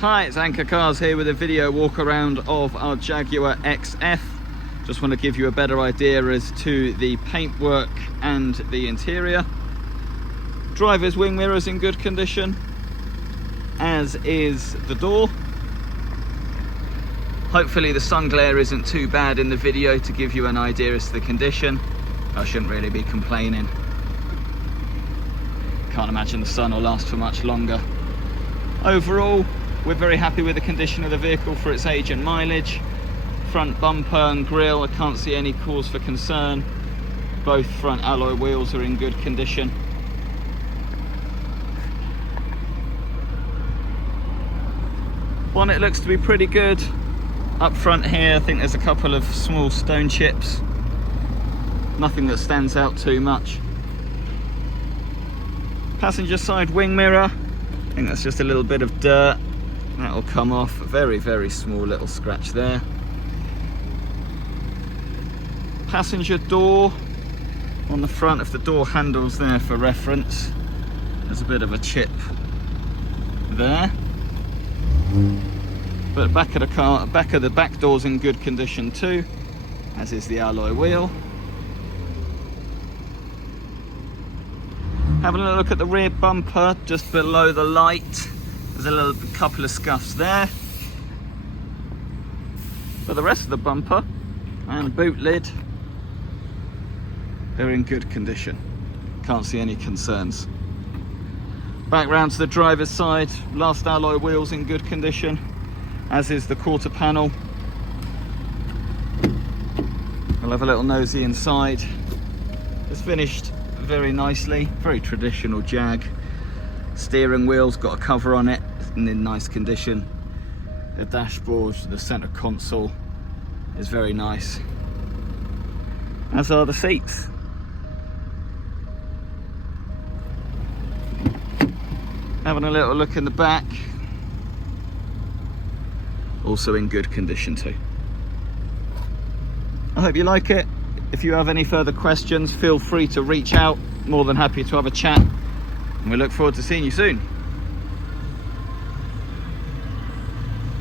Hi, it's Anchor Cars here with a video walk around of our Jaguar XF. Just want to give you a better idea as to the paintwork and the interior. Driver's wing mirrors in good condition, as is the door. Hopefully the sun glare isn't too bad in the video to give you an idea as to the condition. I shouldn't really be complaining. Can't imagine the sun will last for much longer. Overall, we're very happy with the condition of the vehicle for its age and mileage. Front bumper and grille, I can't see any cause for concern. Both front alloy wheels are in good condition. Bonnet looks to be pretty good. Up front here, I think there's a couple of small stone chips. Nothing that stands out too much. Passenger side wing mirror, I think that's just a little bit of dirt. That'll come off. A very, very small little scratch there. Passenger door, on the front of the door handles there for reference. There's a bit of a chip there. But back of the car, back of the back door's in good condition too, as is the alloy wheel. Having a look at the rear bumper, just below the light, there's a couple of scuffs there. But the rest of the bumper and boot lid, they're in good condition. Can't see any concerns. Back round to the driver's side, last alloy wheels in good condition, as is the quarter panel. We'll have a little nosy inside. It's finished very nicely, very traditional Jag. Steering wheel's got a cover on it, and in nice condition. The dashboard, the center console is very nice, as are the seats. Having a little look in the back, also in good condition too. I hope you like it. If you have any further questions, feel free to reach out. More than happy to have a chat, and we look forward to seeing you soon.